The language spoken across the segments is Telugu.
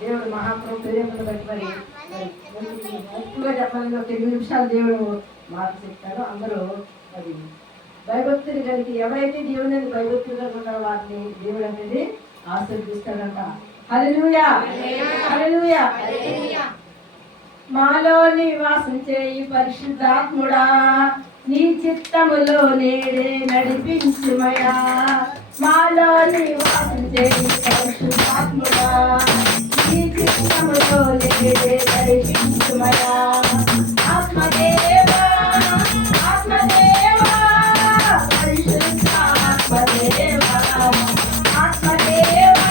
దేవుడు మహాప్రభు ప్రేమను బట్టి మరి మరి ఎక్కువగా ఒక ఎనిమిది నిమిషాలు దేవుడు మాట చెప్తాడు అందరూ మరి భయభక్తులు కలిగి ఎవరైతే దేవుని అనేది భయభక్తులు కలిగి ఉన్నారో వారిని దేవుడు అనేది ఆశీర్దిస్తాడంట హల్లెలూయా! హల్లెలూయా! మాలో నివాసం చేయి పరిశుద్ధాత్ముడా నీ చిత్తములో నేడే నడిపించుమయా మాలో నివాసం చేయి పరిశుద్ధాత్ముడా. నీ చిత్తములో నేడే నడిపించుమయా ఆత్మదేవా ఆత్మదేవా పరిశుద్ధాత్మదేవా ఆత్మదేవా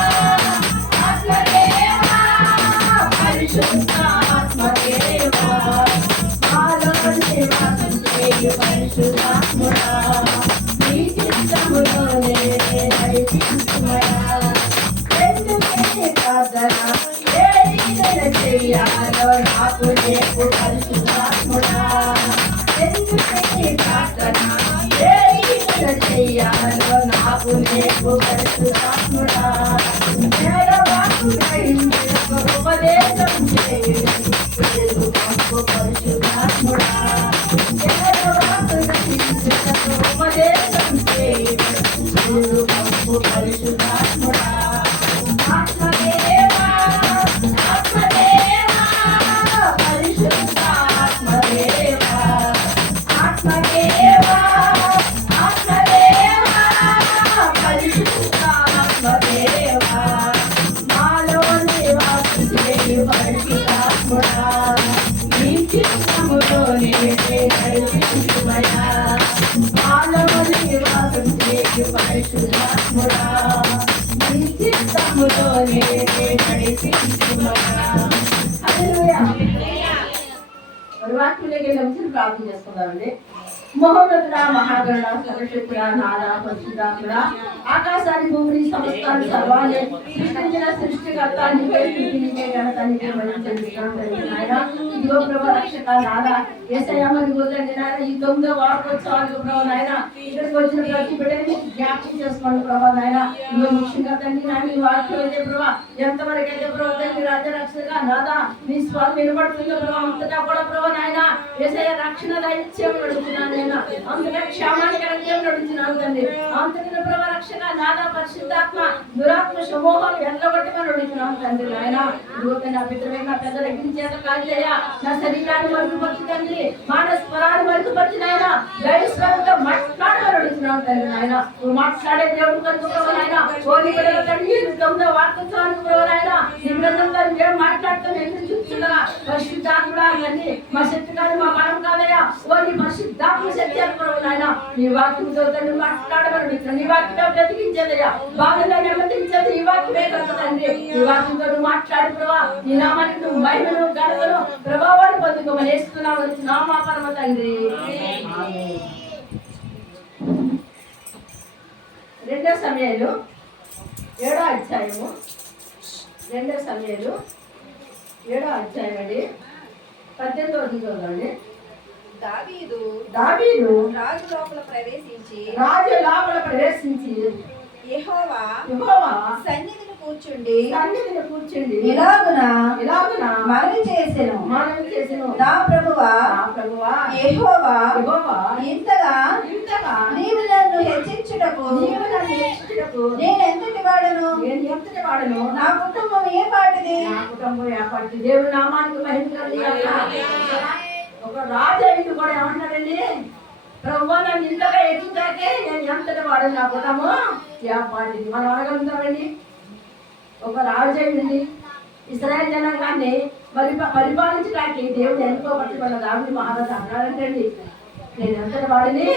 ఆత్మదేవా మంచిని ప్రార్థన చేసుకుందామండి. మహోన్నతుడ మహాగణ సర్వశక్తుడ నారా పరిశుద్ధాత్ముడా ఆకాశాన్ని భూమిని సమస్తాన్ని సర్వాన్ని సృష్టించిన సృష్టికర్త నీకే స్థితి నీకే ఘనత నీకే ఇదిగో ప్రభు రక్షక నారా ఏసయ్య మరి గోదండి నాయన. ఈ తొమ్మిదో వార్షోత్సవాలకు ప్రభు నాయన ఇక్కడికి వచ్చిన ప్రతి బిడ్డని జ్ఞాపకం చేసుకోండి ప్రభు నాయన. ఇదిగో ముఖ్యంగా తండ్రి నాయన ఈ వాక్యం అయితే ప్రభు ఎంతవరకు అయితే ప్రభు తండ్రి రాజరక్షగా నాదా మీ స్వామి వినబడుతుందో ప్రభు అంతటా కూడా ప్రభు నాయన ఏసయ్య రక్షణ దైత్యం నడుచున్నాను నేను అంతటా క్షేమానికి రక్షణ నడుచున్నాను తండ్రి. అంతటిన ప్రభు రక్షణ నాదా పరిశుద్ధాత్మ దురాత్మ సమూహాలు ఎల్లగొట్టమని నడుచున్నాను తండ్రి నాయన. ఇదిగో నా పిత్రమే నా పెద్ద దగ్గర చేత కాజేయ నా శరీరాన్ని మరుగుపరిచి తండ్రి మానవ స్వరాన్ని మరుగుపరిచి నాయన. దైవస్వరంతో మాట్లాడమని నడుచున్నాను తండ్రి నాయన. నువ్వు మాట్లాడే దేవుడు కనుక నాయన. ఓని బిడ్డల తండ్రి తొమ్మిదో వార్తత్వానికి ప్రభు నాయన. మేము మాట్లాడుతూ ఎందుకు చూస్తుండగా పరిశుద్ధాత్ముడా మా శక్తి కాదు మా బలం పరిశుద్ధాత్మ శక్తి అనుకున్నావు నాయన నీ వాక్యంతో తండ్రి మాట్లాడమని మిత్రం నీ వాక్యమే బ్రతికించేదయ్యా బాగుందా నెమ్మదించేది నీ వాక్యమే కదా తండ్రి. నీ వాక్యంతో నువ్వు మాట్లాడు ప్రభా. నీ నామానికి నువ్వు మహిమను గడవను ప్రభావాన్ని పొందుకోమని వేస్తున్నావు నామా పరమ తండ్రి. రెండో సమయాలు ఏడో అధ్యాయము. రెండో సమయాలు ఏడో అధ్యాయం అండి. పద్దెనిమిదో చదువుకోండి దావీదు దావీదు రాజు లోపల ప్రవేశించి రాజు లోపల ప్రవేశించి యెహోవా యెహోవా సన్నిధిని కూర్చుండి సన్నిధిని కూర్చుండి ఇలాగున ఇలాగున మనవి చేసెను మానవ చేసిన. నా ప్రభువా నా ప్రభువా యెహోవా యెహోవా ఇంతగా ఇంతగా నీవు నన్ను హెచ్చించుటకు నీవు నన్ను రక్షించుటకు నేను ఎంతటి వాడను? నేను ఎంతటి వాడను? నా కుటుంబం ఏ పాటిది నా కుటుంబం ఏర్పడి దేవుడి నామానికి మహిమ ఒక రాజు కూడా ఏమంటాడండి? ప్రభు నన్ను ఇంతగా ఎదుగుతాకే నేను ఎంతటి వాడని నా కుటుంబం ఏర్పడింది మనం అడగలుగుతామండి. ఒక రాజు ఇస్రాయల్ జనాంగాన్ని మరి పరిపాలించడానికి దేవుడు ఎన్నుకోబట్టి మన రాముడి మహారాజు అన్నాడంటండి నేను ఎంతటి వాడిని?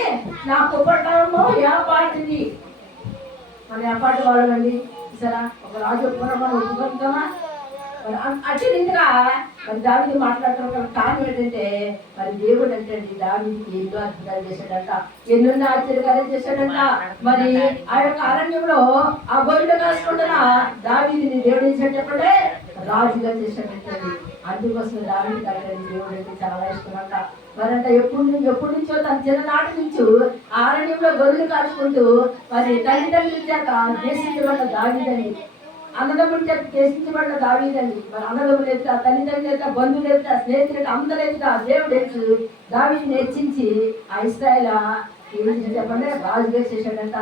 నా కుటుంబము ఏర్పడింది మన ఏపాటి వాడమండి సరే ఒక రాజు ఒప్పుకున్నామని ఒప్పుకుంటామా అటు నిండుగా మరి దావిది మాట్లాడటం కారణం ఏంటంటే మరి దేవుడు అంటే దావిదికి ఎన్నో అద్భుతాలు చేశాడంట ఎన్నెన్నో ఆశ్చర్యకాలు చేశాడంట. మరి ఆ యొక్క అరణ్యంలో ఆ గొర్రెలు కాసుకుంటున్న దావిదిని దేవుడు చేసేటప్పుడే రాజుగా చేశాడంటండి అందుకోసం దావిది కంటే దేవుడు అంటే చాలా ఇష్టమంట మరంట ఎప్పుడు నుంచి ఎప్పటి నుంచో తన చిన్ననాటి నుంచి ఆరణ్యంలో గొర్రెలు కాచుకుంటూ మరి తల్లిదండ్రులు చేత దేశించబడ్డ దావిదని అన్నదమ్ములు చేత కేసించబడిన దావీదండి. మరి అన్నదమ్ములు ఎత్తా తల్లిదండ్రులు ఎదుట బంధువులు ఎదుట స్నేహితులు ఎదుట అందరి దేవుడు ఎత్తు దావీని హెచ్చించి ఆ ఇస్రాయల చెప్పండి? రాజుగా చేశాడంట.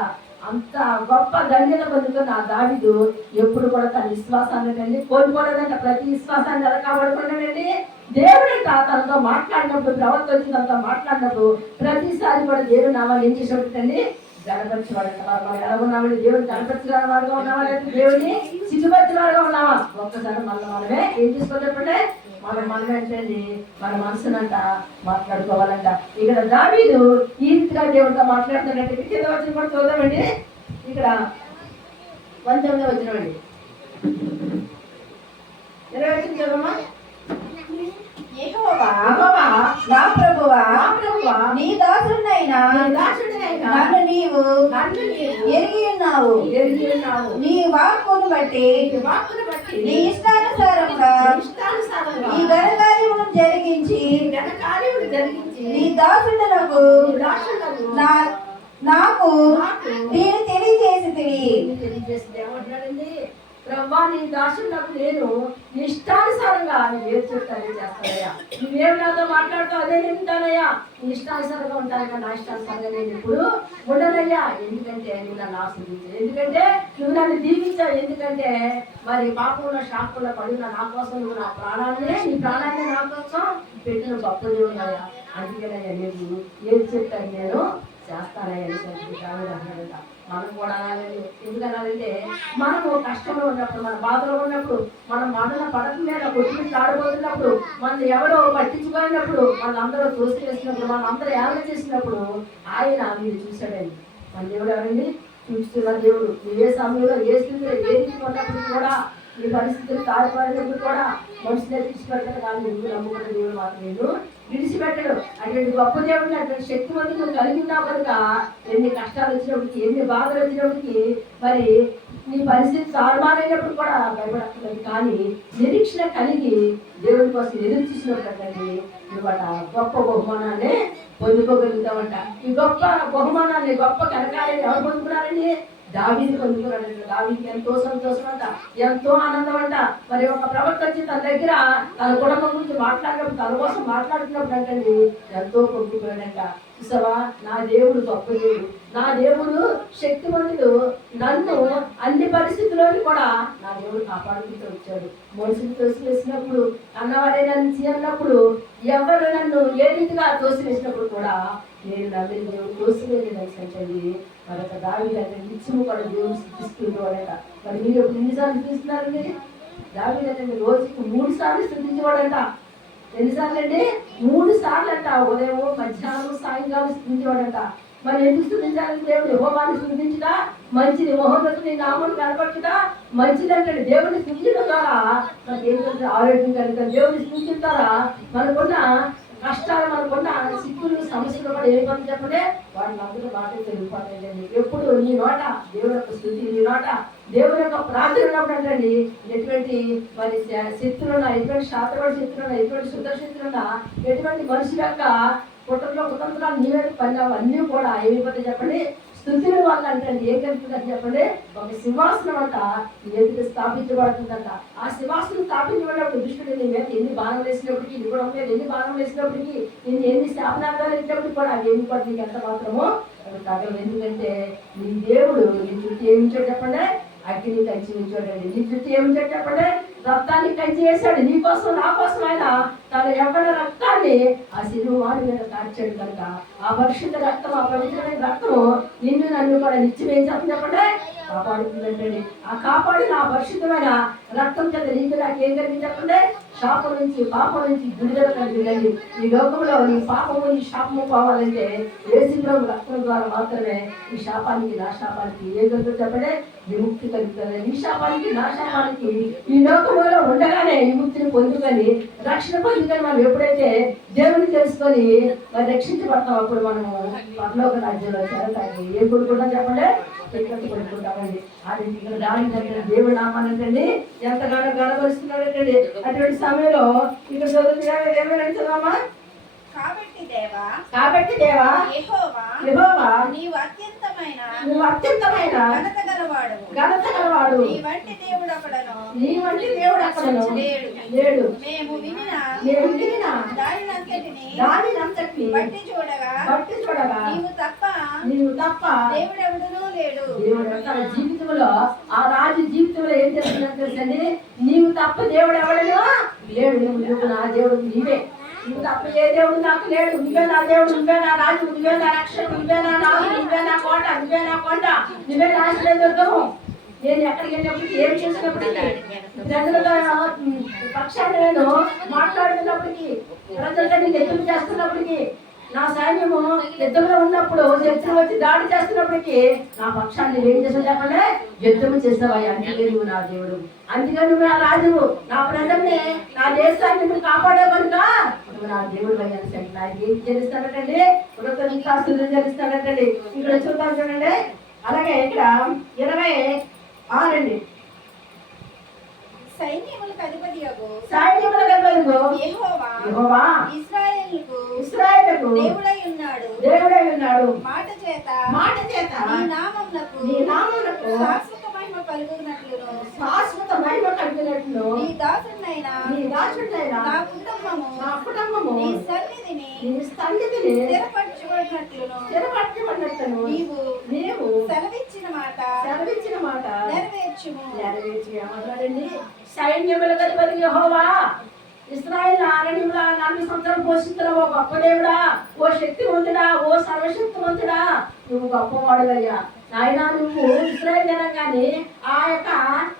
అంత గొప్ప దండన పొందుకున్న ఆ దావిదు ఎప్పుడు కూడా తన విశ్వాసాన్ని వెళ్ళి కోల్పోలేదంట. ప్రతి విశ్వాసాన్ని ఎలా కాపాడుకున్నాడండి. దేవుడు తనతో మాట్లాడినప్పుడు ప్రవర్తన వచ్చిన తనతో మాట్లాడినప్పుడు ప్రతిసారి కూడా దేవుడు నామాలు ఏం చేసేటండి గణపరిచేవాడు మనం ఎలా ఉన్నామండి దేవుడు గణపరిచిన వాడుగా ఉన్నావా? లేదా దేవుడిని సిగ్గుపరిచిన వాడుగా ఉన్నావా? ఒక్కసారి మన మనమే ఏం చేసుకోవాలంటే చెప్పండి? మనం మనం ఏంటండి మన మనసునంట మాట్లాడుకోవాలంట. ఇక్కడ దావీదు ఈ రీతిగా దేవుడితో మాట్లాడుతున్నట్టు కింద వచ్చిన కూడా చూద్దామండి ఇక్కడ పంతొమ్మిది వచ్చినవండి ఇరవై వచ్చిన చదవమా? నా ప్రభువా నా నీ నీ దాసుడినైన నన్ను నీవు ఎరిగి ఉన్నావు. నీ వాక్కును బట్టి నీ నీ ఇష్టానుసారంగా ఈ ఘనకార్యమును జరిగించి నీ దాసుడనకు నీ దాసులకు నా నాకు నాకు నేను తెలియజేసి ఏమి తెలియజేసింది ఏమంటున్నాడండి ప్రభా నీ దాసులకు నేను నీ ఇష్టానుసారంగా నువ్వు ఏది చెప్తానే చేస్తానయ్యా. నువ్వేమి నాతో మాట్లాడుతావు అదే నేను ఉంటానయ్యా నీ ఇష్టానుసారంగా ఉంటాను నా ఇష్టానుసారంగా నేను ఇప్పుడు ఉండనయ్యా. ఎందుకంటే నువ్వు నన్ను ఆస్వాదించావు ఎందుకంటే నువ్వు నన్ను దీవించావు. ఎందుకంటే మరి పాపంలో శాపంలో పడిన నా కోసం నువ్వు నా ప్రాణాన్ని నీ ప్రాణాన్ని నా కోసం పెట్టిన గొప్ప ఉన్నాయా? అందుకేనయ్యా నేను ఏది చెప్తాను నేను చేస్తానయ్యా అని చెప్పి దావీదు అన్నాడట. మనం కూడా అనాలండి ఎందుకనాలంటే మనము కష్టంలో ఉన్నప్పుడు మన బాధలో ఉన్నప్పుడు మనం మనల పడక మీద కొట్టుమిట్లు ఆడబోతున్నప్పుడు మనం ఎవరో పట్టించుకోయినప్పుడు మన అందరూ తోసి మన అందరూ ఏమైనా చేసినప్పుడు ఆయన మీరు చూశాడండి. మన దేవుడు ఎవరండి? చూస్తున్న దేవుడు. ఏ సమయంలో ఏ స్థితిలో ఏ రీతి ఉన్నప్పుడు కూడా ఈ పరిస్థితులు కాడిపడినప్పుడు కూడా మనుషులే విడిచిపెట్టడం కానీ నువ్వు నమ్ముకున్న దేవుడు మాత్రం విడిచిపెట్టడు. అటువంటి గొప్ప దేవుడిని అటువంటి శక్తి మంది నువ్వు కలిగి ఉన్నావు కనుక ఎన్ని కష్టాలు వచ్చినప్పటికి ఎన్ని బాధలు వచ్చినప్పటికి మరి నీ పరిస్థితి తారుమారైనప్పుడు కూడా భయపడక్కర్లేదు. కానీ నిరీక్షణ కలిగి దేవుడి కోసం ఎదురు చూసినట్లండి ఇవాట గొప్ప బహుమానాన్ని పొందుకోగలుగుతామంట ఈ గొప్ప బహుమానాన్ని గొప్ప కనకాలని ఎవరు పొందుకున్నారండి? దావీది పొందుకున్నాడంట దావీకి ఎంతో సంతోషం అంట ఎంతో ఆనందం అంట మరి ఒక ప్రవక్త వచ్చి తన దగ్గర తన కుటుంబం గురించి మాట్లాడినప్పుడు తన కోసం మాట్లాడుతున్నప్పుడు అంటే ఎంతో పొంగిపోయాడంట. చూసావా? నా దేవుడు గొప్ప దేవుడు. నా దేవుడు శక్తివంతుడు నన్ను అన్ని పరిస్థితుల్లోని కూడా నా దేవుడు కాపాడుకుంటూ వచ్చాడు. మనుషులు తోసివేసినప్పుడు అన్నవాడే నన్ను చేయన్నప్పుడు ఎవరు నన్ను ఏ రీతిగా తోసివేసినప్పుడు కూడా నేను నమ్మిన దేవుడు తోసివేయలేదని సంచండి మరొక దావి దగ్గర నిత్యము కూడా దేవుడు స్థితిస్తుండేవాడట మరి మీరు ఎప్పుడు ఎన్నిసార్లు చూస్తున్నారండి దావి అంటే రోజుకి మూడు సార్లు స్థుతించేవాడంట. ఎన్నిసార్లు అండి మూడు సార్లు అంట ఉదయం మధ్యాహ్నం సాయంకాలం స్థితించేవాడంట. మరి ఎందుకు స్థుతించాలని దేవుడు యెహోవాని స్థుతించుట మంచిది మహోన్నతుని నామను కనపరచుట మంచిది అంటే దేవుని స్థుతించడం ద్వారా మనకి ఏంటంటే ఆరోగ్యం కలుగుతుంది. దేవుడిని స్థుతించడం ద్వారా మనకున్న కష్టాలు మనకున్న సిక్కులు సమస్యలు కూడా ఏమి పని చెప్పలే వాటిని అందరూ మాట తెలిగిపోతాయండి ఎప్పుడు నీ నోట దేవుని యొక్క స్థుతి నీ నోట దేవుని యొక్క ప్రార్థన ఉన్నప్పుడు ఎటువంటి మరి శ- ఎటువంటి శాతవాడి శత్రువున్నా ఎటువంటి శుద్ధ ఎటువంటి మనుషుల యొక్క కుటుంబంలో కుటుంబాలు నీ పని అన్నీ కూడా ఏమైపోతాయి చెప్పండి? స్థుతుల వాళ్ళు అంటే ఏం కలుగుతుందని చెప్పండి? ఒక సింహాసనం అంట నీ ఎదుట స్థాపించబడుతుందంట. ఆ సింహాసనం స్థాపించబడినప్పుడు దుష్టుడు నీ మీద ఎన్ని బాణం వేసినప్పటికీ నీ కూడా మీద ఎన్ని బాణం వేసినప్పటికీ నేను ఎన్ని శాపనార్థాలు ఇచ్చినప్పటికీ కూడా అవి ఏమి పడి నీకు ఎంత మాత్రమో అవి తగలదు ఎందుకంటే నీ దేవుడు నీ చుట్టూ ఏమి చెప్పండి? అగ్ని కంచి ఉంచాడండి. నీ చుట్టూ ఏమి చెప్పండి? రక్తాన్ని కంచి వేశాడు నీ కోసం నా కోసం ఆయన తన ఎవరి రక్తాన్ని ఆ సినిమాడి మీద కార్చాడు కనుక. ఆ పరిశుద్ధ రక్తం ఆ పవిత్రమైన రక్తము నిన్ను నన్ను కూడా నిత్యం ఏం చేస్తుంది చెప్పండి. కాపాడుతుందండి ఆ కాపాడిన ఆ పరిశుద్ధమైన రక్తం చేత నీకు నాకేం కలిగింది చెప్పండి. శాపం నుంచి పాపం నుంచి విడుదల కలిగిందండి ఈ లోకంలో నీ పాపము నీ శాపము పోవాలంటే ఏసుప్రభు రక్తం ద్వారా మాత్రమే ఈ శాపానికి నా శాపానికి ఏ కలుగుతుంది చెప్పడే విముక్తి కలుగుతుంది. ఈ శాపానికి నా శాపానికి ఈ లోకంలో ఉండగానే విముక్తిని పొందుకొని రక్షణ పొందుకొని మనం ఎప్పుడైతే దేవుని తెలుసుకొని మరి రక్షించబడతాం అప్పుడు మనము పరలోక రాజ్యంలో చేరతానికి ఏ కూడా చెప్పడే ఎక్కడ కొడుకుంటామండి అది రాని దగ్గర దేవుడు నామానంటండి. ఎంతగానో గడపరుస్తున్నాడంటండి అటువంటి సమయంలో ఇక్కడ చదువుతున్నా ఏమైనా చదవమ్మా కాబట్టి దేవా కాబట్టి దేవా యెహోవా యెహోవా నీవు అత్యంతమైన నువ్వు అత్యంతమైన ఘనత గలవాడు ఘనత గలవాడు. నీ వంటి దేవుడు ఒకడను నీ వంటి దేవుడు అక్కడను. లేడు. లేడు. మేము వినిన నేను వినిన దానినంతటిని దానినంతటిని బట్టి చూడగా బట్టి చూడగా నీవు తప్ప నీవు తప్ప దేవుడెవడునూ తన జీవితంలో ఆ రాజు జీవితంలో ఏం చేస్తున్నా తెలుసండి? నీవు తప్ప దేవుడు ఎవడను లేడు. నువ్వు నువ్వు నా దేవుడు నీవే. నువ్వు తప్ప ఏ దేవుడు నాకు లేడు. నువ్వే నా దేవుడు నువ్వే నా రాజు నువ్వే నా రక్షణ నువ్వే నా నాడు నువ్వే నా కోట నువ్వే నా కొండ నువ్వే నా ఆశ్రయదుర్గము నేను ఎక్కడికి వెళ్ళినప్పుడు ఏం చేసినప్పటికీ ప్రజలతో పక్షాన్ని నేను మాట్లాడుతున్నప్పటికీ ప్రజలతో నేను ఎదురు చేస్తున్నప్పటికీ నా సైన్యము యుద్ధంలో ఉన్నప్పుడు శత్రువు వచ్చి దాడి చేస్తున్నప్పటికీ నా పక్షాన్ని ఏం చేసావు చెప్పండి? యుద్ధము చేసావయ్యా అందుకే నువ్వు నా దేవుడు. అందుకే నువ్వు నా రాజువు. నా ప్రజల్ని నా దేశాన్ని నువ్వు కాపాడే కనుక నువ్వు నా దేవుడు అయ్యా సరే నాకు ఏం చెల్లిస్తాడటండి కృతజ్ఞతాస్తులు చేస్తాడటండి ఇక్కడ చూద్దాం చూడండి. అలాగే ఇక్కడ ఇరవై ఆరండి. సైన్యములకు అధిపతి సైన్యముల గర్భంలో యెహోవా యెహోవా ఇశ్రాయేలుకు ఇశ్రాయేలుకు దేవుడై ఉన్నాడు దేవుడై ఉన్నాడు మాట చేత మాట చేత నీ నామమునకు నీ నామమునకు శాశ్వత మహిమ కలుగునట్లును శాశ్వత మహిమ కలిగినట్లు నీ దాసునైన నీ దాసుడైన నా కుటుంబము నా కుటుంబము నీ సన్నిధిని నీ సన్నిధిని స్థిరపరచుకున్నట్లును స్థిరపరచబడినట్లును. నీవు నీవు సెలవిచ్చిన మాట సెలవిచ్చిన మాట నెరవేర్చుము. నెరవేర్చి ఏమన్నాడండి సైన్యముల గదిపతి యెహోవా ఇస్రాయేల్ అరణ్యంలో నలభై సంవత్సరాలు పోషిస్తున్న ఓ గొప్ప దేవుడా. ఓ శక్తివంతుడా ఓ సర్వశక్తివంతుడా. నువ్వు గొప్పవాడువయ్యా నాయనా నువ్వు ఇస్రాయల్ అనగానే ఆ యొక్క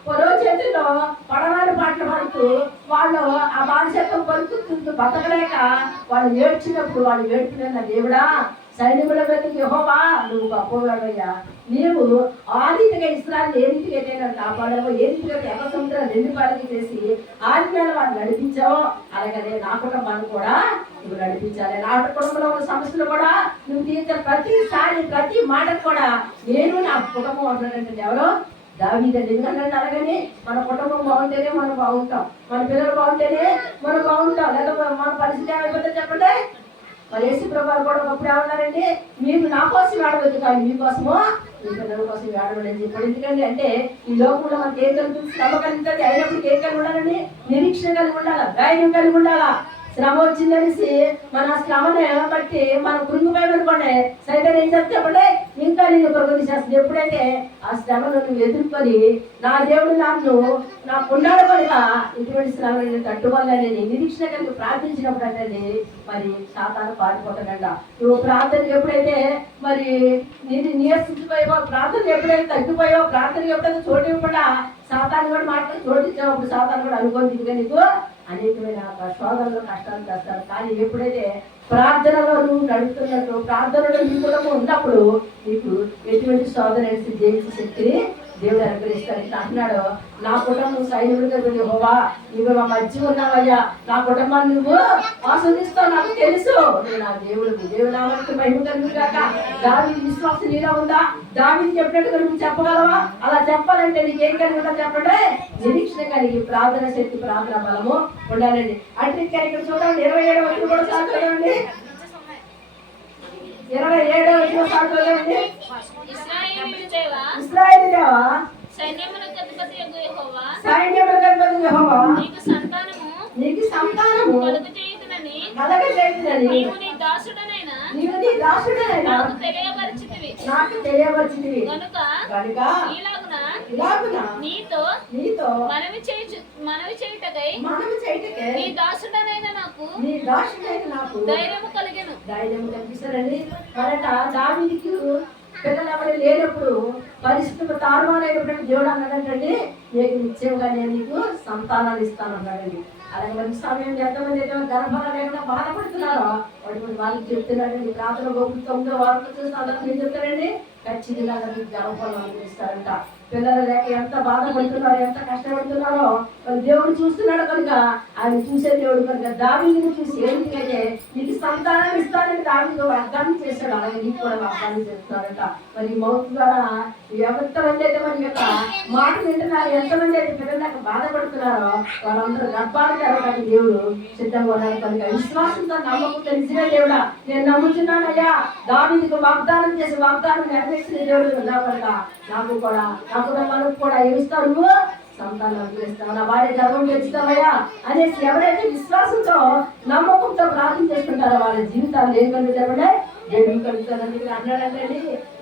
పొరవ చేతిలో పడవారి పాటలు పాడుతూ వాళ్ళు ఆ బానిసత్వం పలుకుతుంటూ బతకలేక వాళ్ళు ఏడ్చినప్పుడు వాళ్ళు ఏడ్చిన దేవుడా? సైనికుల మీద యెహోవా నువ్వు గొప్పవాడయ్యా. నీవు ఆ రీతిగా ఇస్రాన్ని ఏ రీతిగా నేను కాపాడావో ఏ రీతిగా ఎర్ర సముద్రం రెండు పాలకి చేసి ఆజ్ఞలు వాళ్ళు నడిపించావో అలాగనే నా కుటుంబాన్ని కూడా నువ్వు నడిపించాలి. నా కుటుంబంలో ఉన్న సమస్యలు కూడా నువ్వు తీర్చిన ప్రతిసారి ప్రతి మాటకు కూడా నేను నా కుటుంబం ఉంటున్నానంటే ఎవరో? దావిదండి ఎందుకంటే అలాగనే మన కుటుంబం బాగుంటేనే మనం బాగుంటాం. మన పిల్లలు బాగుంటేనే మనం బాగుంటాం. లేదా మన పరిస్థితి అయిపోతే చెప్పండి. మరి యేసు ప్రభావం కూడా ఒకప్పుడు ఏమన్నారండి మీరు నా కోసం ఆడవద్దు కానీ మీకోసమో మీ పిల్లల కోసం ఏడవడండి ఇప్పుడు ఎందుకండి అంటే ఈ లోకంలో మనకి ఏం కలుగుతుంది శ్రమ కలుగుతుంది అయినప్పుడు ఏం కలిగి ఉండాలండి? నిరీక్షణ కలిగి ఉండాలా? ధైర్యం కలిగి ఉండాలా? శ్రమ వచ్చిందనేసి మన శ్రమను బట్టి మన మనం కృంగిపోయామనుకోండి సైతం ఏం చెప్తే ఇంకా నేను ప్రగతి చేస్తాను ఎప్పుడైతే ఆ శ్రమను నువ్వు ఎదుర్కొని నా దేవుడు నన్ను నాకు ఉన్నాడు కనుక ఇటువంటి శ్రమను నేను తట్టుకోవాలని నిరీక్షణ కలిగి ప్రార్థించినప్పుడు అంటే మరి శాతాన్ని పారిపోతాడంట. నువ్వు ప్రార్థన ఎప్పుడైతే మరి నేను నియసించిపోయావో ప్రార్థన ఎప్పుడైతే తగ్గిపోయావో ప్రార్థన ఎప్పుడైతే చోటు ఇవ్వకుండా శాతాన్ని కూడా మాట్లాడి చోటు ఇచ్చావు అప్పుడు కూడా అనుకోని దిగుగా నీకు అనేకమైన శోధనలు కష్టాలు చేస్తారు. కానీ ఎప్పుడైతే ప్రార్థనలో నువ్వు నడుపుతున్నట్టు ప్రార్థనలో నీ కుటుంబం ఉన్నప్పుడు నీకు ఎటువంటి శోధన వేసి జయించే శక్తిని దేవుడు అనుగ్రహిస్తాడు. ఇట్లా అంటున్నాడు నా కుటుంబం సైనికుడిగా వెళ్ళి హోవా నువ్వు మా మధ్య ఉన్నావయ్యా. నా కుటుంబాన్ని నువ్వు ఆస్వాదిస్తావు నాకు తెలుసు. నేను నా దేవుడు దేవుడు నామానికి మహిమ కలుగు కాక దావి విశ్వాసం నీలో ఉందా? దావిని చెప్పినట్టుగా నువ్వు చెప్పగలవా? అలా చెప్పాలంటే నీకేం కలిగి ఉందా చెప్పండి. నిరీక్షణ కలిగి ప్రార్థన శక్తి ప్రార్థన బలము ఉండాలండి. అంటే ఇక్కడ చూడండి ఇరవై ఏడు వచ్చిన కూడా సాగుతుందండి ఇరవై ఏడు వచ్చిన సాగుతుందండి ఇస్రాయేల్ దేవా సైన్యములకు అధిపతి యెహోవా. సైన్యముల గణపతి యెహోవా? నీకు సంతానము. నీకు సంతానము? కలుగు చేయుదునని? కలగ చేతులని నీవు నీ దాసుడనైన. నీవు నీ దాసుడైనా నాకు తెలియపరిచితివి. నాకు తెలియవలసింది కనుక కనుక ఈలాగున ఇలాగున నీతో నీతో మనవి చేయుచు మనవి చేయుటకై మనము చేయటకే నీ దాసుడనైన నాకు నీ దాసుడైన నాకు ధైర్యము కలిగెను. ధైర్యం కల్పిస్తారండి మరట దావిదికి పిల్లలు ఎవరు లేనప్పుడు పరిస్థితులు తారుమారైనప్పుడు దేవుడు అన్నాడంటే నీకు నిత్యంగా నేను నీకు సంతానాలు ఇస్తాను అన్నాడండి అలాగే మంచి సమయం ఎంతమంది అయితే గర్భాలు లేకుండా బాధపడుతున్నారో వాటి వాళ్ళకి చెప్తున్నాడండి రాత్రి గొప్ప తొమ్మిదో వార్త చూసిన అందరూ నేను చెప్తారండి? ఖచ్చితంగా మీకు గర్భఫలం అందిస్తారంట. పిల్లలు లేక ఎంత బాధపడుతున్నారో ఎంత కష్టపడుతున్నారో వాళ్ళు దేవుడు చూస్తున్నాడు కనుక ఆయన చూసే దేవుడు కనుక దావిని చూసి ఏంటంటే నీకు సంతానం ఇస్తానని దావిని వాగ్దానం చేశాడు. అలాగే నీకు కూడా వాగ్దానం చేస్తున్నాడట మరి మౌత్ ద్వారా ఎంతమంది అయితే మన యొక్క మాట వింటున్నారు ఎంతమంది అయితే పిల్లలకు బాధపడుతున్నారో వాళ్ళందరూ గర్భాలు తెరవడానికి దేవుడు సిద్ధంగా ఉన్నారు. కనుక విశ్వాసంతో నమ్మకంతో నిజమే దేవుడా నేను నమ్ముతున్నానయ్యా. దావీదుకు వాగ్దానం చేసి వాగ్దానం నెరవేర్చిన దేవుడు ఉన్నావు కనుక నాకు కూడా నా కుటుంబానికి కూడా ఏమిస్తావు నువ్వు సంతానం చేస్తావు నా భార్య గర్వం పెంచుతావయ్యా అనేసి ఎవరైతే విశ్వాసంతో నమ్మకంతో ప్రార్థన చేసుకుంటారో వాళ్ళ జీవితాలు ఏం కలుగుతామంటే దేవుడు కలుగుతానని అన్నాడంటే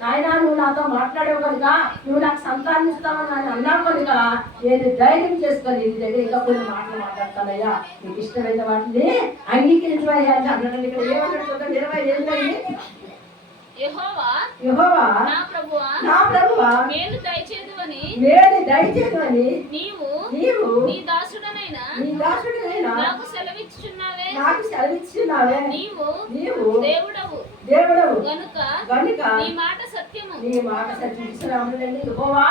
నాయన నువ్వు నాతో మాట్లాడావు కనుక నువ్వు నాకు సంతానం ఇస్తావని అని అన్నావు కనుక నేను ధైర్యం చేసుకొని నీ దగ్గర ఇంకా కొన్ని మాటలు మాట్లాడతానయ్యా నీకు ఇష్టమైన వాటిని అంగీకరించవయ్యా అని అన్నాడండి ఇక్కడ ఏమన్నాడు చూడండి ఇరవై ఏంటండి యెహోవా యెహోవా నా ప్రభువా? నా ప్రభువా? మేలు దయచేదువని మేలు దయచేయమని నీవు నీవు నీ దాసుడనైనా నీ దాసుడినైనా నాకు సెలవిచ్చుచున్నావే. నాకు సెలవిచ్చినావే నీవు నీవు దేవుడవు. దేవుడవు. గనుక కనుక నీ మాట సత్యము. నీ మాట సత్యించినాములండి యెహోవా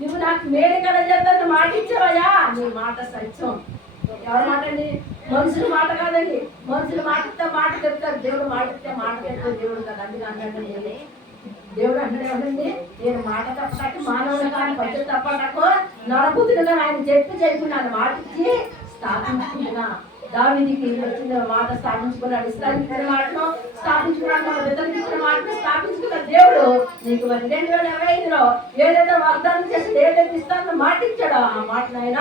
నువ్వు నాకు మేలు కలగజేద్దని మాట ఇచ్చావయ్యా. నీ మాట సత్యం. ఎవరి మాట అండి మనుషుల మాట కాదండి. మనుషుల మాట ఇస్తే మాట చెప్తారు. దేవుడు మాట ఇస్తే మాట చెప్తారు. దేవుడు కదా. అందుకే అన్నాడు దేవుడు అంటున్నాడండి నేను మాట తప్పటకు మానవుడు కానీ పచ్చ తప్పటకు నరపుతుడుగా ఆయన చెప్పి చెప్పుకున్నాను మాట ఇచ్చి స్థాపించుకుంటున్నా దావిదికి వచ్చిన మాట స్థాపించుకున్నాడు. ఇస్రాయల్ మాటను స్థాపించుకున్నాడు. మన పితలకు మాటను స్థాపించుకున్న దేవుడు. నీకు రెండు వేల ఇరవై ఐదులో ఏదైతే వాగ్దానం చేసి ఏదైతే ఇస్తానో మాట ఇచ్చాడో ఆ మాటను ఆయన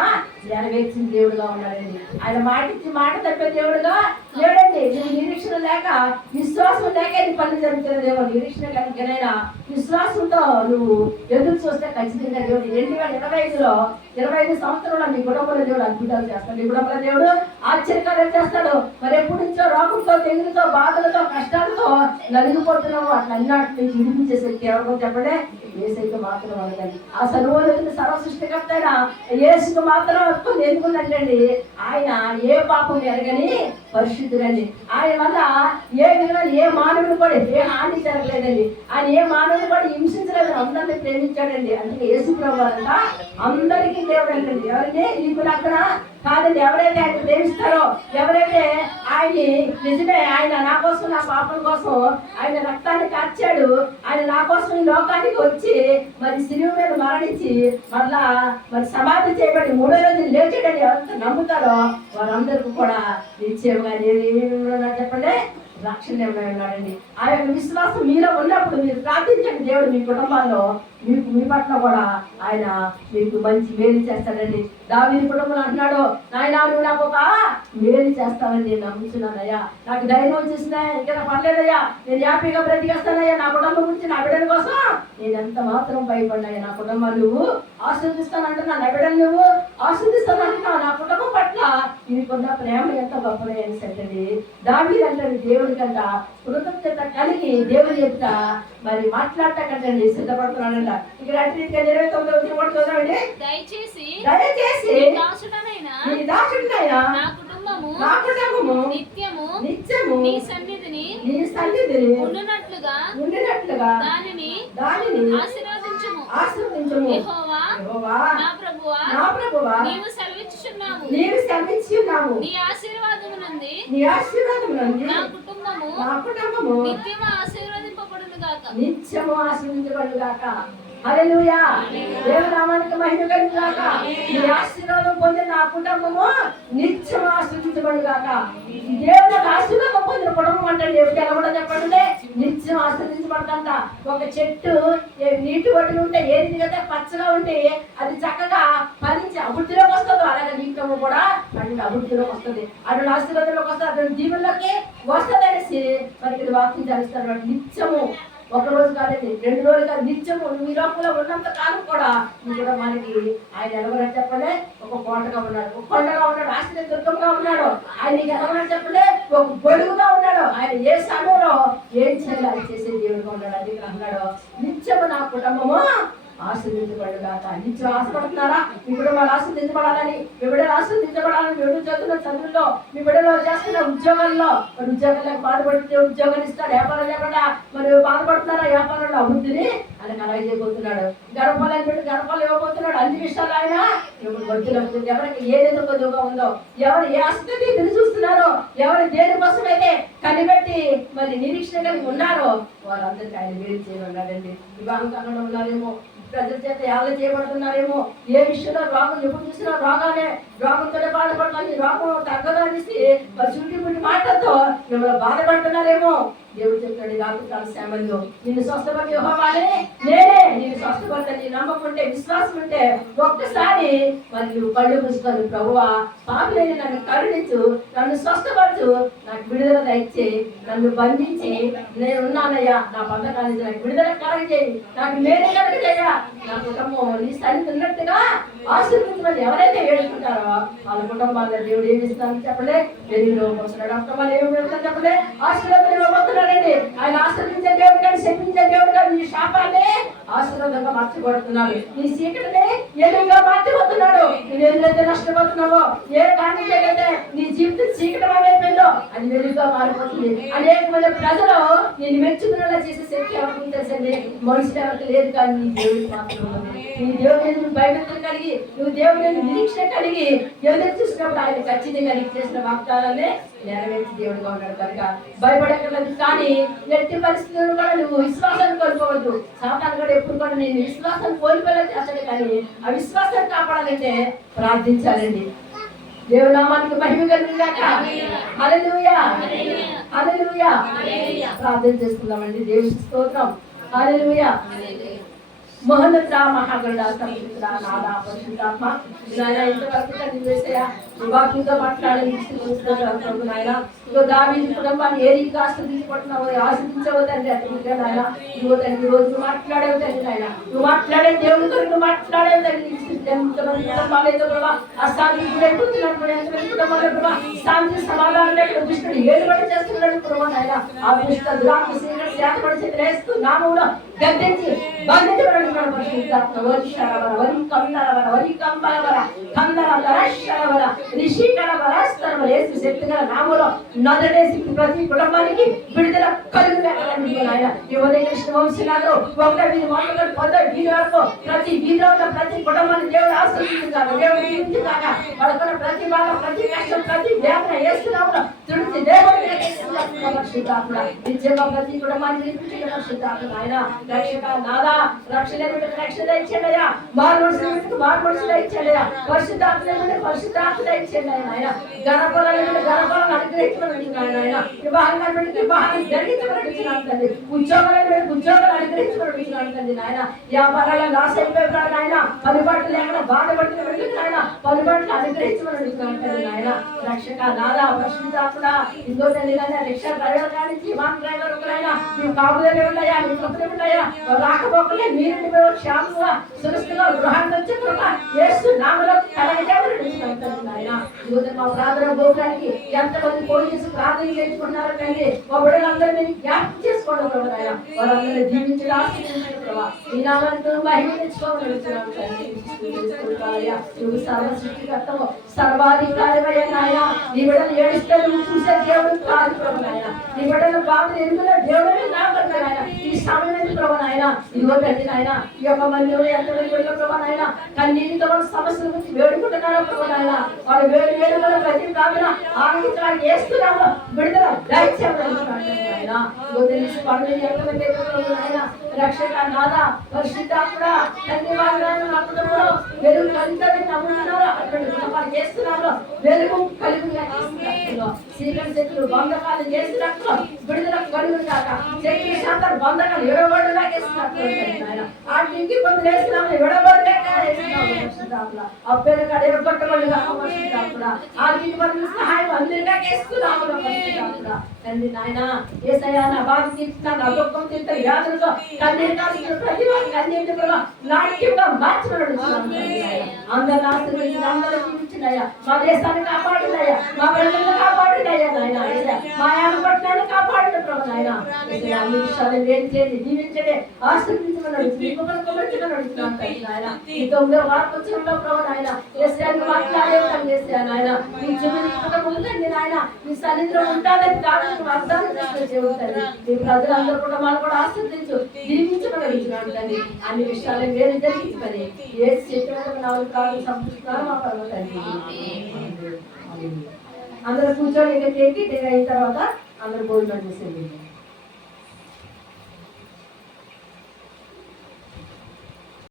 నెరవేర్చిన దేవుడుగా ఉన్నాడండి. ఆయన మాట ఇచ్చి మాట తప్పే దేవుడుగా లేడండి. నువ్వు నిరీక్షణ లేక విశ్వాసం లేక ఇది పని జరుగుతున్నదేమో నిరీక్షణ కలిగినైనా విశ్వాసంతో నువ్వు ఎదురు చూస్తే ఖచ్చితంగా దేవుడు రెండు వేల ఇరవై ఐదులో ఇరవై ఐదు సంవత్సరంలో నీ కుటుంబంలో దేవుడు అద్భుతాలు చేస్తాడు. నీ కుటుంబంలో దేవుడు ఆశ్చర్యకార్యం చేస్తాడు. మరి ఎప్పుడు నుంచో రోగంతో తెగులతో బాధలతో కష్టాలతో నలిగిపోతున్నావు. అట్లా అన్నాటి నుంచి విడిపించేసరికి ఎవరికో చెప్పడే. వేసైతే మాత్రం అనగండి ఆ సర్వోన్నతుని సర్వ సృష్టికర్త యేసుకు మాత్రం ఎక్కువ ఎందుకుందంటండి ఆయన ఏ పాపం ఎరగని పరిశుద్ధుడండి ఆయన వల్ల ఏ విధమైన ఏ మానవుడు కూడా ఏ హాని జరగలేదండి. ఆయన ఏ మానవుడు కూడా హింసించలేదు అందరినీ ప్రేమించాడండి. అందుకే యేసు అంట అందరికీ దేవుడు అంటండి. ఎవరిని? నీకు అక్కడ కాదండి. ఎవరైతే ఆయన ప్రేమిస్తారో ఎవరైతే ఆయన్ని నిజమే ఆయన నా కోసం నా పాపం కోసం ఆయన రక్తాన్ని కార్చాడు ఆయన నా కోసం ఈ లోకానికి వచ్చి మరి సినిమా మీద మరణించి మళ్ళా మరి సమాధి చేయబడి మూడో రోజులు లేచాడని ఎవరైతే నమ్ముతారో వారందరికీ కూడా నిశ్చయంగా నేను చెప్పండి? రక్షణ ఉన్నాడండి. ఆ యొక్క విశ్వాసం మీలో ఉన్నప్పుడు మీరు ప్రార్థించండి దేవుడు మీ కుటుంబాల్లో. మీకు మీ పట్ల కూడా ఆయన మీకు మంచి మేలు చేస్తాడండి. దావి కుటుంబంలో అంటున్నాడు నాయన నువ్వు నాకు ఒక మేలు చేస్తావని నేను నమ్ముతున్నానయ్యా. నాకు ధైర్యం వచ్చేసిందా? ఇంకా పర్లేదయ్యా. నేను హ్యాపీగా బ్రతికేస్తానయ్యా. నా కుటుంబం గురించి నా బిడ్డల కోసం నేను ఎంత మాత్రం భయపడినాయా నా కుటుంబాన్ని నువ్వు ఆశ్రదిస్తానంటున్నా నా బిడ్డలు నువ్వు ఆస్వాదిస్తానంటున్నావు నీకున్న ప్రేమ ఎంత గొప్పది అని చెప్పండి దావీ అంటాడు దేవుడి కంట కృతజ్ఞత కలిగి దేవుడి యొక్క మరి మాట్లాడటకంటండి సిద్ధపడుతున్నాడంట. ఇక్కడ అటు ఇరవై తొమ్మిది కూడా చూద్దామండి. దయచేసి దయచేసి నీ దాసుడనైనా కుటుంబము నా కుటుంబము నిత్యము నిత్యము నీ సన్నిధిని నీ సన్నిధిని ఉండునట్లుగా ఉండినట్లుగా దానిని దానిని ఆశీర్వదించుము. యెహోవా నా ప్రభువా నా ప్రభువా నీవు సెలవిచ్చుచున్నావు. నీవు ఉన్నావు నీ ఆశీర్వాదము నుండి నీ ఆశీర్వాదం నుండి నా కుటుంబము నా కుటుంబము నిత్యము ఆశీర్వదింపబడును గాక నిత్యము ఆశీర్వదించబడుగాక. హల్లెలూయా. దేవుని నామానికి మహిమ కలిగాక నీ ఆశీర్వాదం పొందిన నా కుటుంబము నిత్యం ఆశీర్వదించబడుగాక. దేవుని ఆశీర్వాదం పొందిన కుటుంబం అంటే దేవుడికి ఎలా కూడా చెప్పండి. నిత్యం ఆశీర్వదించబడదంట ఒక చెట్టు నీటి ఒడ్డు ఉంటే ఏది కదా పచ్చగా ఉంటే అది చక్కగా ఫలించి అభివృద్ధిలోకి వస్తుంది. అలాగే నీటిలో కూడా అటు అభివృద్ధిలోకి వస్తుంది. అటు ఆశీర్వాదంలోకి వస్తుంది అటు జీవనంలోకి వస్తుంది అనేసి మనకి వాక్యం చేస్తారు నిత్యము ఒక రోజు కాదండి రెండు రోజులు కాదు నిత్యము మీ లోపల ఉన్నంత కాలం కూడా కూడా మనకి ఆయన ఎలవరని చెప్పలే ఒక కోటగా ఉన్నాడు. ఒక కొండగా ఉన్నాడు ఆశ్చర్య దుర్గంగా ఉన్నాడు. ఆయన నీకు ఎవరైనా చెప్పండి ఒక గొడుగుగా ఉన్నాడు. ఆయన ఏ సమయంలో ఏం చేయాలి చేసే దేవుడుగా ఉన్నాడు అది అన్నాడు నిత్యము నా కుటుంబము ఆశీర్వదించబడుగాక. నిత్యం ఆశపడుతున్నారా? మీ బిడ్డలు ఆశీర్దించబడాలని మీ బిడ్డలు ఆశీర్దించబడాలని మీ బిడ్డలు చదువుతున్న చదువుల్లో మీ బిడ్డలు చేస్తున్న ఉద్యోగాల్లో. మరి ఉద్యోగాలకు బాధపడితే ఉద్యోగాలు ఇస్తాడు. వ్యాపారం లేకుండా మరి బాధపడుతున్నారా? వ్యాపారంలో అభివృద్ధిని? అని అలాగే చేయబోతున్నాడు. గర్భాలను పెట్టి గర్భాలు ఇవ్వబోతున్నాడు. అన్ని విషయాలు ఆయన ఇప్పుడు వడ్డీలు అవుతుంది ఎవరికి ఏదైతే కొద్దిగా ఉందో ఎవరు ఏ ఆస్తిని ఎదురు చూస్తున్నారో ఎవరు దేని కనిపెట్టి మరి నిరీక్షణ కలిగి ఉన్నారో వారందరికీ ఆయన వేరు చేయమన్నాడండి. వివాహం కాకుండా ఉన్నారేమో? ప్రజల చేత యాగ చేయబడుతున్నారేమో? ఏ విషయంలో రోగం ఎప్పుడు చూసినా రోగానే రోగంతోనే బాధపడుతుంది రోగం తగ్గదనిసి మరి మాటలతో మిమ్మల్ని బాధపడుతున్నారేమో? దేవుడు చెప్తాడు రాత్రి కాల శ్యామల్లో నిన్ను స్వస్థపడి యెహోవానే నేనే నేను. స్వస్థపడతా నీ నమ్మకుంటే విశ్వాసం ఉంటే ఒక్కసారి మరియు పళ్ళు పుస్తకాలు ప్రభువా పాపలేని నన్ను కరుణించు నన్ను స్వస్థపరచు నాకు విడుదల దయచే నన్ను బంధించి నేను ఉన్నానయ్యా. నా బంధకాల నాకు విడుదల కలగజేయి. నాకు మేలు కలగజేయా. నా కుటుంబం నీ సన్నిధి ఉన్నట్టుగా ఆశీర్వదించమని ఎవరైతే వేడుకుంటారో వాళ్ళ కుటుంబాల్లో దేవుడు ఏమి ఇస్తానని చెప్పలే. వెలుగులో వస్తున్నాడు వాళ్ళు ఏమి పెడతాను చెప్పలే. ఆశీర్వాదం ఇవ్వబోతున్నాడండి ఆయన ఆశీర్వించే దేవుడు కానీ శపించే దేవుడు కానీ నీ శాపాన్ని ఆశీర్వాదంగా మార్చబడుతున్నాడు నీ సీకటిని ఎదురుగా మార్చబోతున్నాడు నువ్వు ఏదైతే నష్టపోతున్నావో ఏ కారణం లేకపోతే నీ జీవితం చీకటం అయిపోయిందో అది వెలుగుగా మారిపోతుంది. అనేక మంది ప్రజలు నేను మెచ్చుకునేలా చేసే శక్తి ఎవరికి తెలుసండి? మనుషులు ఎవరికి లేదు కానీ నీ దేవుడికి మాత్రం నీ దేవుని నువ్వు భయభక్తులు కలిగి నువ్వు దేవుడిని నిరీక్షణ కలిగి ఎదురు చూసినప్పుడు ఆయన ఖచ్చితంగా నీకు చేసిన వాగ్దానాలే నెరవేర్చి దేవుడిగా ఉన్నాడు కనుక భయపడక్కర్లేదు. కానీ ఎట్టి పరిస్థితుల్లో కూడా నువ్వు విశ్వాసాన్ని కోల్పోవద్దు. సాతాను కూడా ఎప్పుడు కూడా నేను విశ్వాసం కోల్పోలేదు అసలు కానీ ఆ విశ్వాసాన్ని కాపాడాలంటే ప్రార్థించాలండి. దేవునామానికి మహిమ కలిగిందాక హల్లెలూయా. హల్లెలూయా. ప్రార్థన చేసుకుందామండి. దేవుడి స్తోత్రం. హల్లెలూయా. మహోన్నత మహాగణ సంయుక్త నాదా పరిశుద్ధాత్మ. నాయన ఇంతవరకు తండ్రి వేసయ్యా వాక్యంతో నాయన. ఇదిగో దావీదు కుటుంబాన్ని ఏ రీతిగా ఆశ్రదించబడుతున్నావో ఆశ్రదించవో తండ్రి అతనికి నాయన ఇదిగో తండ్రి రోజు నువ్వు మాట్లాడేవు తండ్రి నాయన. నువ్వు మాట్లాడే దేవుని నువ్వు మాట్లాడేవు తండ్రి. కుటుంబాలు ఏదో కూడా అశాంతి గురైపోతున్నారు కూడా ఎంతమంది కుటుంబాలు కూడా శాంతి సమాధానం దుష్టుడు ఏడు కూడా చేస్తున్నాడు ప్రభా నాయన. ఆ దుష్ట దురాత్మ సీకటి చేతపడి చేస్తూ నామంలో గద్దించి బంధించబడి పరిశుద్ధాత్మ వరి శరవర వరి కందరవర వరి కంబరవర కందరవర శరవర రిషి కరవర స్తరవర యేసు శక్తి గల నామంలో నదడేసి ప్రతి కుటుంబానికి విడుదల కలుగు ఈ కృష్ణ వీధి మొదలు వీధి వరకు ప్రతి వీధిలో ఉన్న ప్రతి కుటుంబాన్ని దేవుడు ఆశ్రయించుగాక దేవుడు దీవించుగాక వాళ్ళకున్న ప్రతి బాధ ప్రతి కష్టం ప్రతి వేదన వేస్తున్నాము తుడిచి దేవుడు పరిశుద్ధాత్మ ప్రతి కుటుంబాన్ని నిర్మించిన ఆయన రక్షక నాదా రక్షణ రక్షణ ఇచ్చాడయ్యా మారు మనుషులు మారు మనుషులు ఇచ్చాడయ్యా పరిశుద్ధాత్మ పరిశుద్ధాత్మ ఇచ్చాడు ఆయన గణపలను గణపలను అనుగ్రహించమని ఆయన వివాహంగా పెట్టి వివాహాన్ని జరిగించమని తండ్రి. ఉద్యోగాలను ఉద్యోగాలు అనుగ్రహించమని తండ్రి లాస్ పలుబాట్లు లేకుండా బాధపడుతున్న పలుబాట్లు అనుగ్రహించమని తండ్రి రక్షక నాదా పరిశుద్ధాత్మ ఇంకో తండ్రి రిక్షా డ్రైవర్ కానీ విమాన డ్రైవర్ ఒకరైనా మీ కాపులే ఉన్నాయా? మీ ఉన్నాయా రాకపోకలే మీరు క్షేమంగా సురక్షితంగా గృహానికి వచ్చే కృప యేసు నామలో కలగజేయమని నాయన? ఈరోజు మా ప్రార్థన భోగానికి ఎంతమంది ఫోన్ చేసి ప్రార్థన చేసుకుంటున్నారో తండ్రి మా బిడ్డలందరూ జ్ఞాపకం చేసుకోవడం ప్రభు నాయన వారందరినీ దీవించి ఆశీర్వదించండి ప్రభా ఈ నామంతో మహిమ తెచ్చుకోగలుగుతున్నాం తండ్రి. స్తుతిస్తున్నాయ్యా. నువ్వు సర్వ సృష్టికర్తవు సర్వాధికారివయ్య నాయన. నీ బిడ్డలు ఏడిస్తే నువ్వు చూసే దేవుడు కాదు ప్రభు నాయన. నీ బిడ్డలు బాధలు ఎందులో దేవుడే నా కొరకు నాయన. ఈ సమయం ఎందుకు ప్రభు నాయన ఇదిగో తండ్రి నాయన ఈ యొక్క మందిలో ఎంతమంది బిడ్డలు ప్రభు నాయన? కన్నీటితో వాళ్ళ సమస్యల గురించి వేడుకుంటున్నారో ప్రభు నాయన. వాళ్ళు వేరు వేరు వల్ల ప్రతి ప్రార్థన ఆనందించడానికి వేస్తున్నాము విడుదల దయచేయమని రక్షక నాద పరిశుద్ధాత్మ తండ్రి వాగ్దానం నా కుటుంబంలో వెలుగు కలిగి నమ్ముతున్నారు అక్కడ కుటుంబాలు చేస్తున్నారు వెలుగు కలిగి సీకటి శక్తులు బంధకాలు చేసినట్లు విడుదల కలుగుతాక శక్తి శాతం బంధకాలు ఎడబడుగా చేస్తున్నట్లు ఆ ఇంటి పొంది వేస్తున్నాము ఎడబడుగా అప్పేరు కాడ ఎడగొట్టబడి ఆ ఇంటి పొంది సహాయం అందరిగా చేస్తున్నాము పరిశుద్ధాత్మ. తండ్రి నాయన ఏసయ్యా నా బాధ తీర్చుతా నా దుఃఖం తీర్చుతా కన్నీరు కాల్చిన ప్రతి వారికి అన్నింటి కూడా నాట్యంగా మార్చబడు అందరిని ఆశీర్వదించి అందరూ జీవించినయ్యా మా దేశాన్ని కాపాడునయ్యా. మా ప్రజలను కాపాడునయ్యా నాయన. మా యాన పట్టణాన్ని కాపాడున ప్రభు నాయన. అన్ని విషయాలు వేరు చేయండి దీవించండి ఆశీర్వదించమన్నాడు దీపకమన్నాడు నాయన. ఈ తొమ్మిదో వార్పత్యంలో ప్రభు నాయన ఏసే మాట్లాడేటం చేసే నాయన. మీ జీవన ఉందండి నాయన. మీ సన్నిధిలో ఉంటానని నువ్వు వాగ్దానం చేసిన చెబుతారు. మీ ప్రజలందరూ కూడా మనం కూడా ఆశ్రదించు దీవించమని అడుగుతున్నాను తండ్రి అన్ని విషయాలు వేరు జరిగించమని ఏ చెప్పిన నాలుగు కాలం సంపుతున్నారు మా పర్వ తండ్రి అందరూ కూర్చొని ఇక కేక్ అయిన తర్వాత అందరూ భోజనం చేసేది